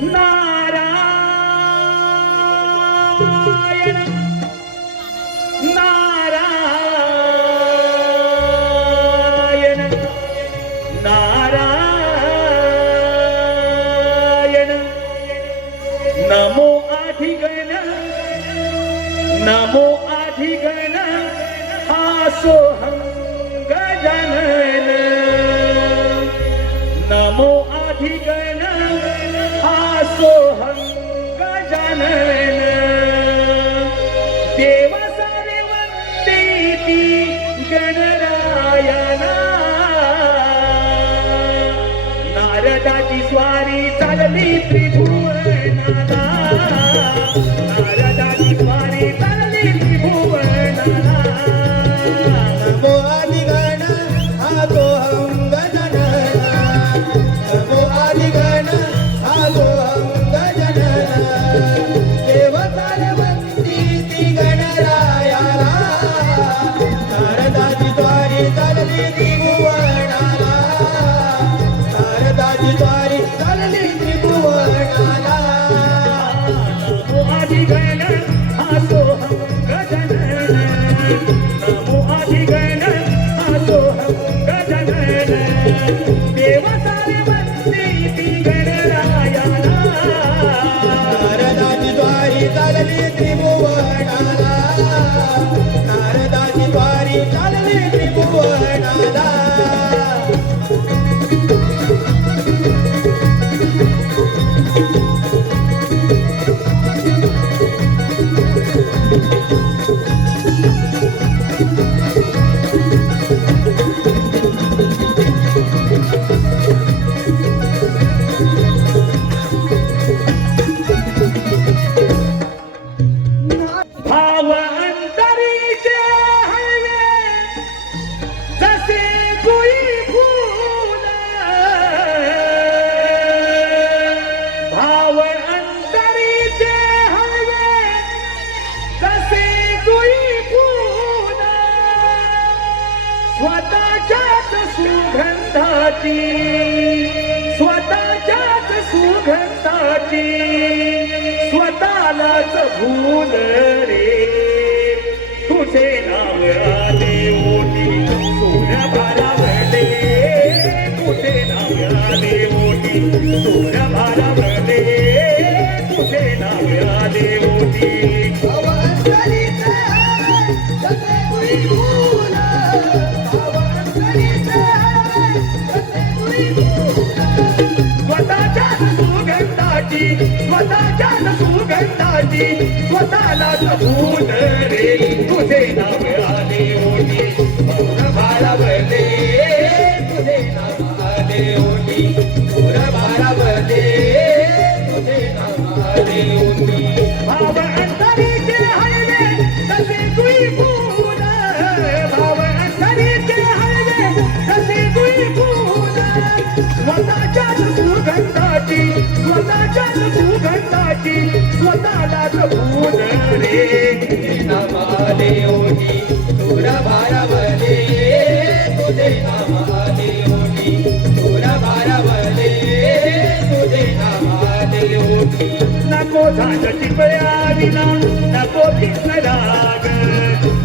Nine. चालली त्रिभुवनाला. स्वतःला जपून रे तुझे नाव आले होती. बाळा बने. तुझे नाव आले होती. पुरा बाळा बने. तुझे नाव आले होती. भाव अंतरीचे हळवे कसे तुई फुल. भाव अंतरीचे हळवे कसे तुई फुल. स्वतःच्या सुगंधाची. स्वतःच्या सुगंधाची. स्वतःला झाडाची पळ्या नको भिन्न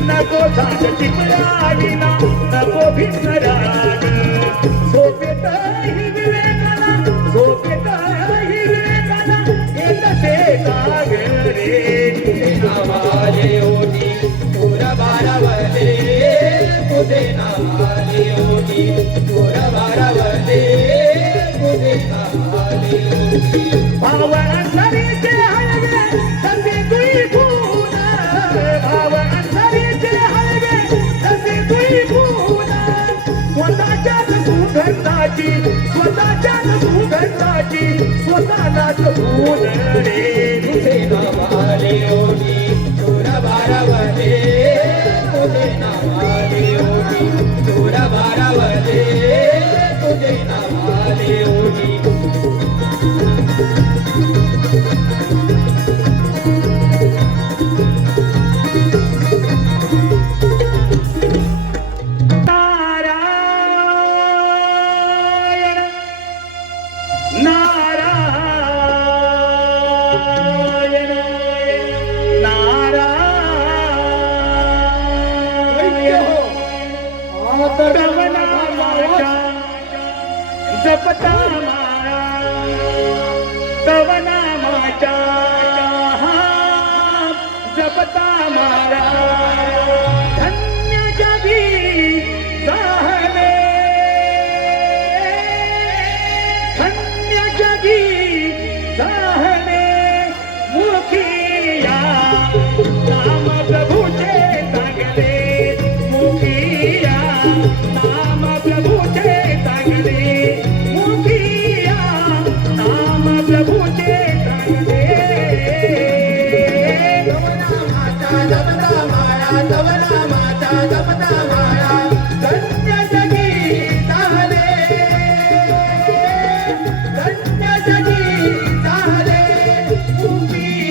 नको झाडाची पळ्या विना नको भिन्न राग झोपेत हिरवे मला झोपेत ते काग गंगाची स्वतःलाच भूल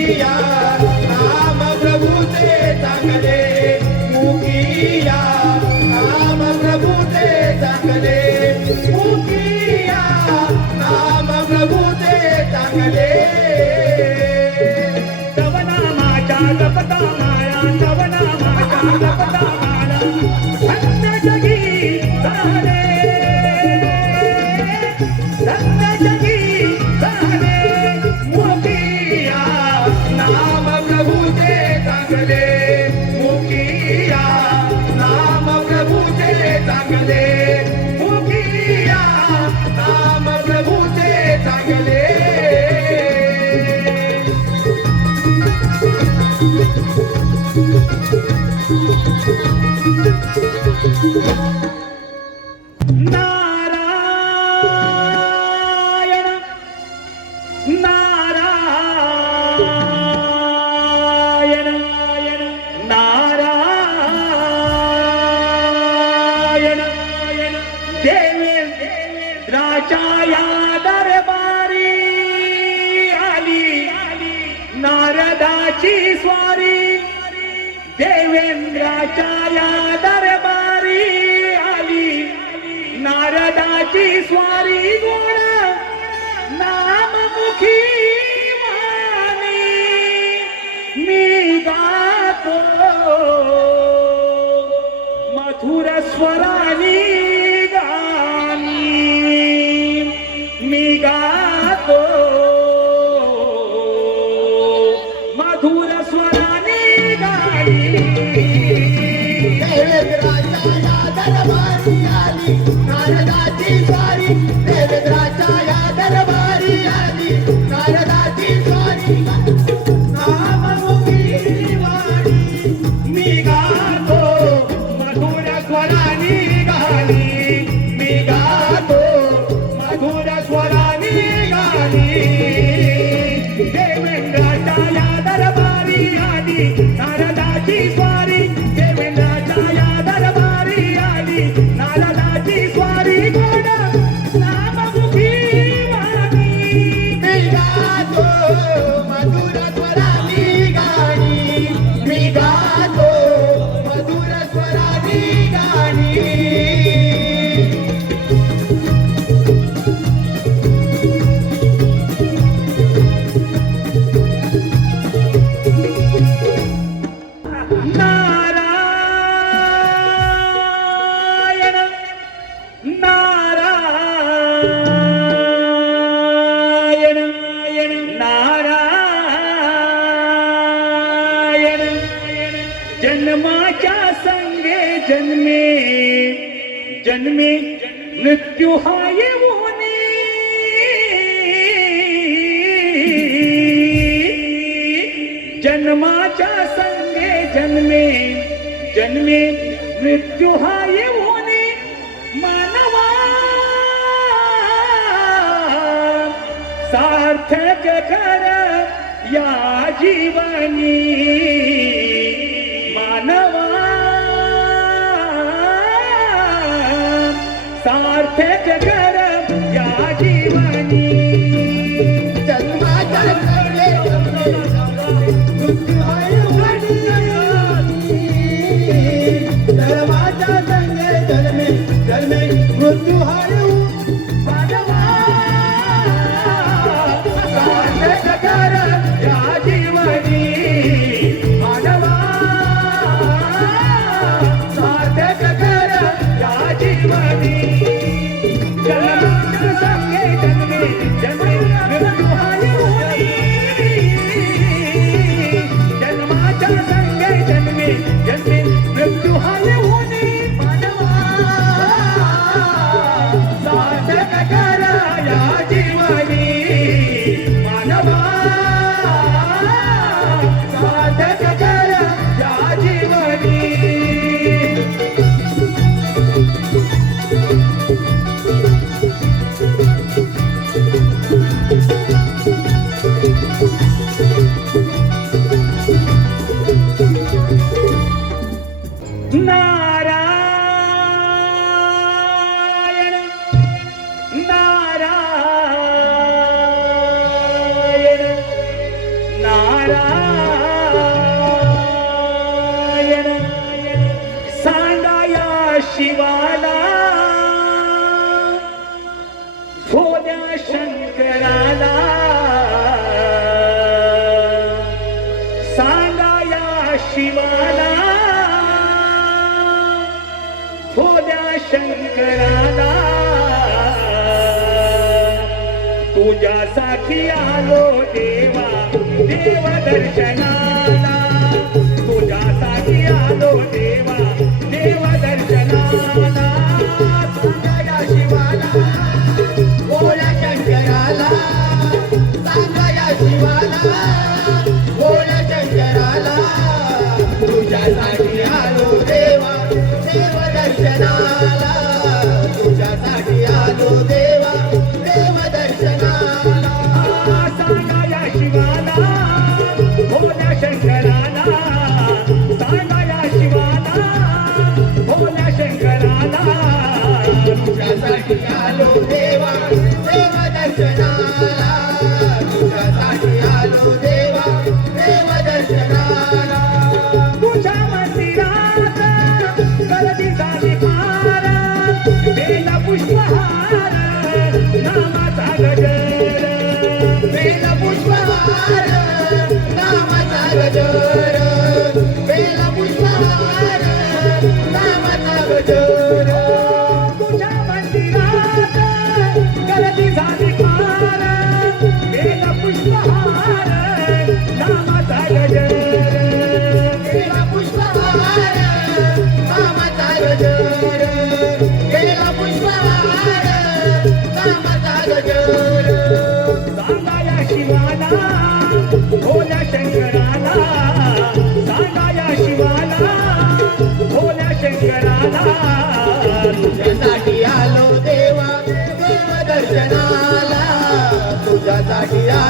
Yeah. इंद्राच्या या दरबारी आली. नारदाची स्वारी गुण नाममुखी मानी मी गातो मधुर स्वरा जन्मे मृत्यू हा येऊन मानवा. सार्थक कर या जीवानी. मानवा. सार्थक कर या जीवनी. जन्मा हो द्या शंकराला. तुझ्यासाठी आलो देवा देव दर्शनाला तुझ्यासाठी आलो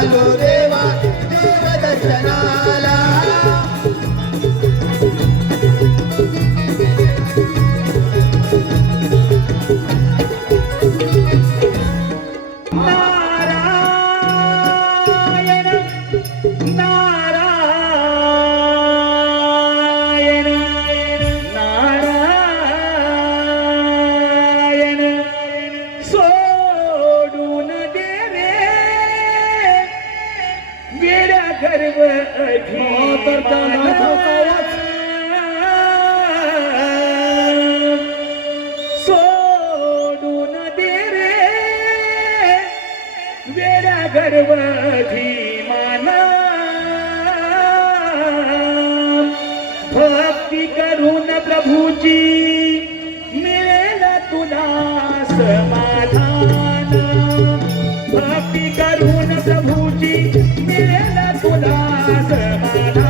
आलो देवा देव दर्शनाला. तुझी मिळेल तुला समाधान. भक्ती करून प्रभूची मिळेल तुला समाधान.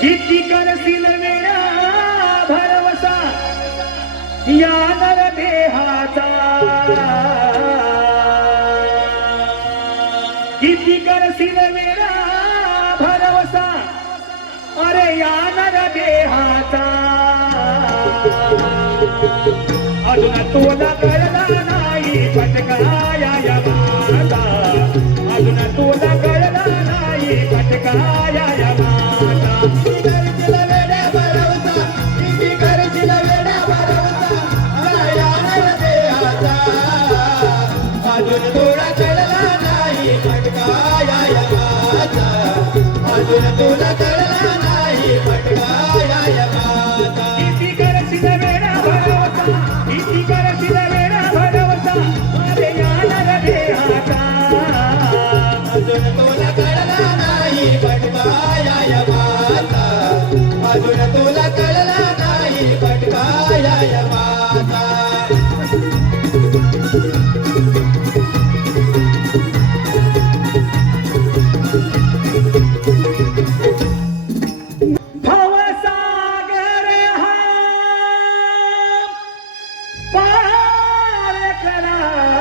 किती करशील मेरा भरवसा. या नर देहाचा किती करशील मेरा भरवसा. अरे या नर देहाचा अजून तुला कळला नाही पटकाया या तुला चढला नाही अटका या या तुला Sana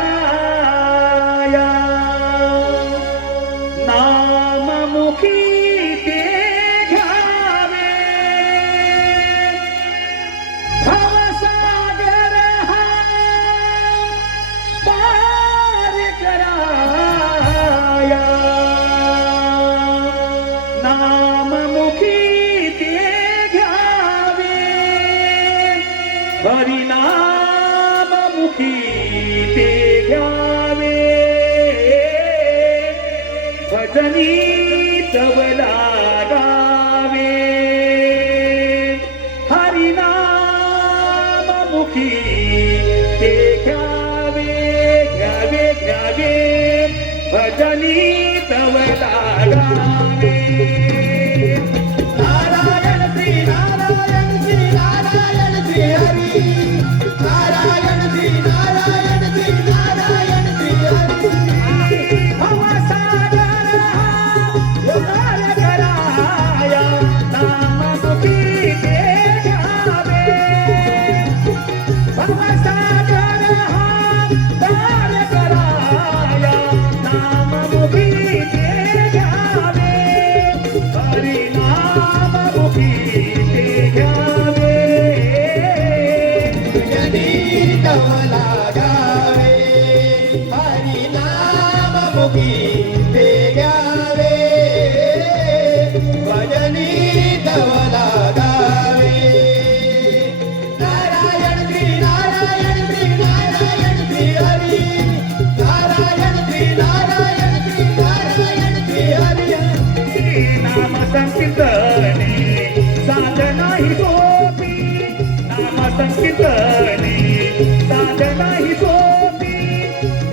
जगाही सोपी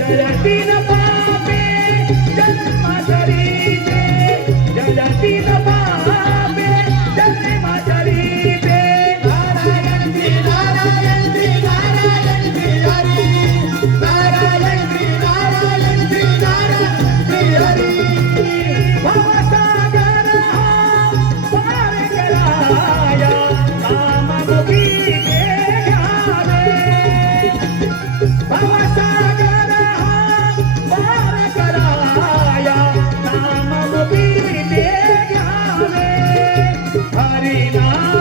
जरा हरे नाम